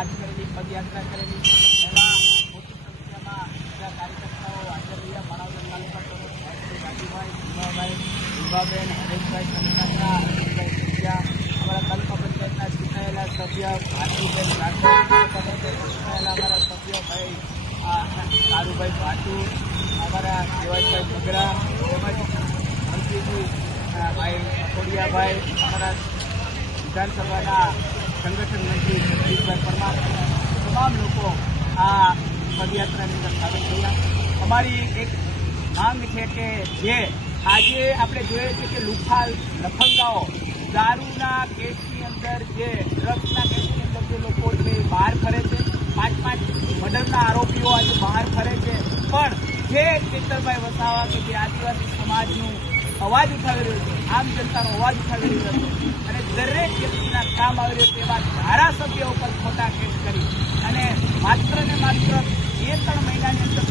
March કરેલી, પદયાત્રા કરેલી, એમાં મોટી સંખ્યામાં બધા કાર્યકર્તાઓ હાજર રહ્યા. માણાવદર તાલુકા પ્રમુખ રાજુભાઈ, ભીમાભાઈ, ભીમાબેન, હરેશભાઈ સંઘાતા, હરેશભાઈ સિંધિયા, અમારા તાલુકા પંચાયતના ચૂંટાયેલા સભ્ય ભારતીબેન રાઠોડ, ચૂંટાયેલા અમારા સભ્ય ભાઈ કારુભાઈ ભાટુ, અમારા દેવાજભાઈ બગરા, તેમજ મંત્રીજી ભાઈ ખોડિયાભાઈ, અમારા વિધાનસભાના સંગઠન મંત્રી જગદીશભાઈ પરમાર, તમામ લોકો આ પદયાત્રાની અંદર સામેલ થયા. અમારી એક માંગ છે કે જે આજે આપણે જોઈએ છીએ કે લુખાલ લફંગાઓ દારૂના કેસની અંદર, જે ડ્રગ્સના કેસની અંદર જે લોકો છે બહાર ફરે છે, 5-5 મર્ડરના આરોપીઓ આજે બહાર ફરે છે. પણ જે ચેતરભાઈ વસાવા કે જે આદિવાસી સમાજનું અવાજ ઉઠાવી રહ્યો છે, આમ જનતાનો અવાજ ઉઠાવી રહ્યો છે અને દરેક વ્યક્તિના કામ આવી રહ્યો છે એવા ધારાસભ્ય ઉપર ખોટા કેસ કરી અને માત્ર ને માત્ર 2-3 મહિનાની અંદર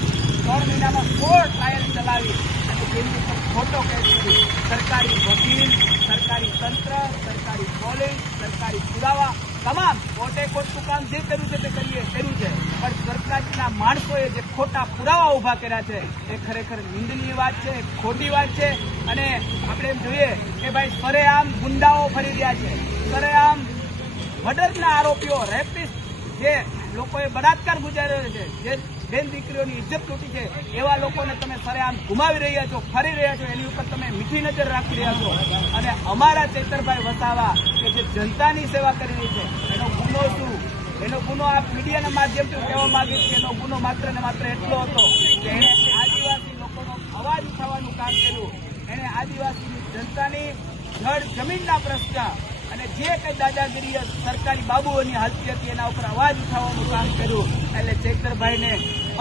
3 મહિનામાં 16 ટ્રાયલ ચલાવી અને જેમની ઉપર ખોટો કેસ કરી સરકારી વકીલ, સરકારી તંત્ર, સરકારી પોલીસ, સરકારી પુરાવા તમામ કોર્ટે કોર્ટનું કામ જે કર્યું છે તે કર્યું છે. પણ સરકારના માણસોએ જે ખોટા પુરાવા ઉભા કર્યા છે એ ખરેખર નિંદનીય વાત છે, ખોટી વાત છે. અને આપણે એમ જોઈએ કે ભાઈ સરેઆમ ગુંડાઓ ફરી રહ્યા છે, સરેઆમ મર્ડરના આરોપીઓ, રેપિસ્ટ, જે લોકોએ બળાત્કાર ગુજાર્યો છે, જે બેન દીકરીઓની ઇજ્જત તૂટી છે, એવા લોકોને તમે સરેઆમ ગુમાવી રહ્યા છો, ફરી રહ્યા છો, એની ઉપર તમે મીઠી નજર રાખી રહ્યા છો. અને અમારા ચેતરભાઈ વસાવા કે જે જનતાની સેવા કરી રહી છે, એનો ગુનો શું? એનો ગુનો આ મીડિયાના માધ્યમથી કહેવા માંગીશ કે એનો ગુનો માત્ર ને માત્ર એટલો હતો કે એણે આદિવાસી લોકોનો અવાજ ઉઠાવવાનું કામ કર્યું. એણે આદિવાસી જનતાની જળ જમીનના પ્રશ્ન અને જે કંઈ દાદાગીરી સરકારી બાબુઓની હાલતી હતી એના ઉપર અવાજ ઉઠાવવાનું કામ કર્યું. એટલે ચેતરભાઈને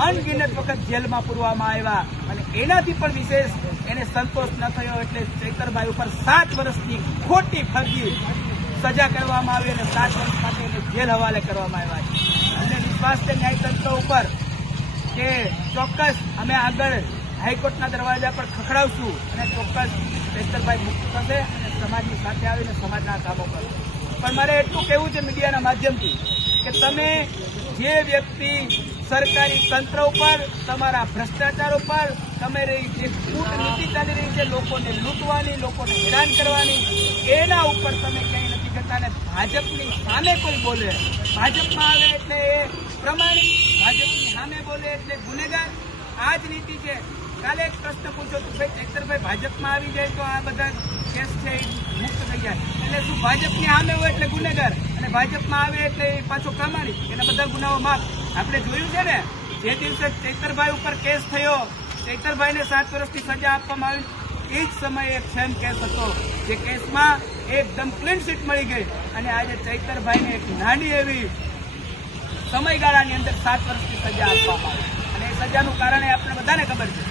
અનગિનત વખત જેલમાં પૂરવામાં આવ્યા અને એનાથી પણ વિશેષ એને સંતોષ ન થયો એટલે ચેતરભાઈ ઉપર 7 વર્ષની ખોટી ફરજી સજા કરવામાં આવી અને 7 વર્ષ માટે એને જેલ હવાલે કરવામાં આવ્યા છે. અમને વિશ્વાસ છે ન્યાયતંત્ર ઉપર કે ચોક્કસ અમે આગળ હાઈકોર્ટના દરવાજા પર ખખડાવશું અને ચોક્કસ ચેતરભાઈ મુક્ત થશે અને સમાજની સાથે આવીને સમાજના કામો કરશે. પણ મારે એટલું કહેવું છે મીડિયાના માધ્યમથી કે તમે જે વ્યક્તિ સરકારી તંત્ર ઉપર, તમારા ભ્રષ્ટાચાર ઉપર, તમારી જે કૂટનીતિ ચાલી રહી છે લોકોને લૂંટવાની, લોકોને હેરાન કરવાની, એના ઉપર તમે કંઈ નથી કરતા. અને ભાજપની સામે કોઈ બોલે, ભાજપમાં આવે એટલે એ પ્રમાણિક, ભાજપની સામે બોલે એટલે ગુનેગાર. આ જ નીતિ છે. કાલે એક પ્રશ્ન પૂછ્યો તો ભાઈ ચેતરભાઈ ભાજપમાં આવી જાય તો આ બધા કેસ છે એ મુક્ત થઈ જાય, એટલે શું ભાજપની સામે હોય એટલે ગુનેગાર અને ભાજપમાં આવે એટલે એ પાછો પ્રામાણિક, એના બધા ગુનાઓ માફ? આપણે જોયું છે ને, જે દિવસે ચેતરભાઈ ઉપર કેસ થયો, ચેતરભાઈને 7 વર્ષની સજા આપવામાં આવી, એ જ સમયે એક સેમ કેસ હતો જે કેસમાં એકદમ ક્લીન ચીટ મળી ગઈ અને આજે ચેતરભાઈને એક નાની એવી સમયગાળાની અંદર 7 વર્ષની સજા આપવામાં આવી. અને એ સજાનું કારણ આપણે બધાને ખબર છે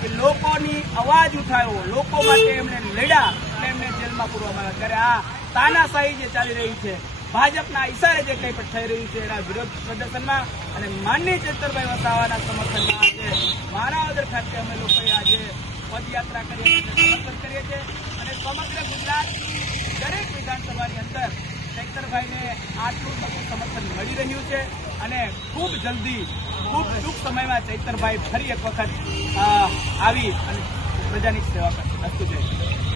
કે લોકોની અવાજ ઉઠાવ્યો, લોકો માટે એમણે લડ્યા એટલે એમને જેલમાં પૂરવામાં આવ્યા. ત્યારે આ તાનાશાહી જે ચાલી રહી છે, ભાજપના ઇશારે જે કંઈ પણ થઈ રહ્યું છે એના વિરોધ પ્રદર્શનમાં અને માનનીય ચેતરભાઈ વસાવાના સમર્થનમાં આજે માણાવદર ખાતે અમે લોકોએ આજે પદયાત્રા કરીએ છીએ, સમર્થન કરીએ છીએ અને સમગ્ર ગુજરાતની દરેક વિધાનસભાની અંદર ચેતરભાઈને આટલું બધું સમર્થન મળી રહ્યું છે અને ખૂબ જલ્દી, ખૂબ ટૂંક સમયમાં ચેતરભાઈ ફરી એક વખત આવી અને પ્રજાની સેવા કરશે.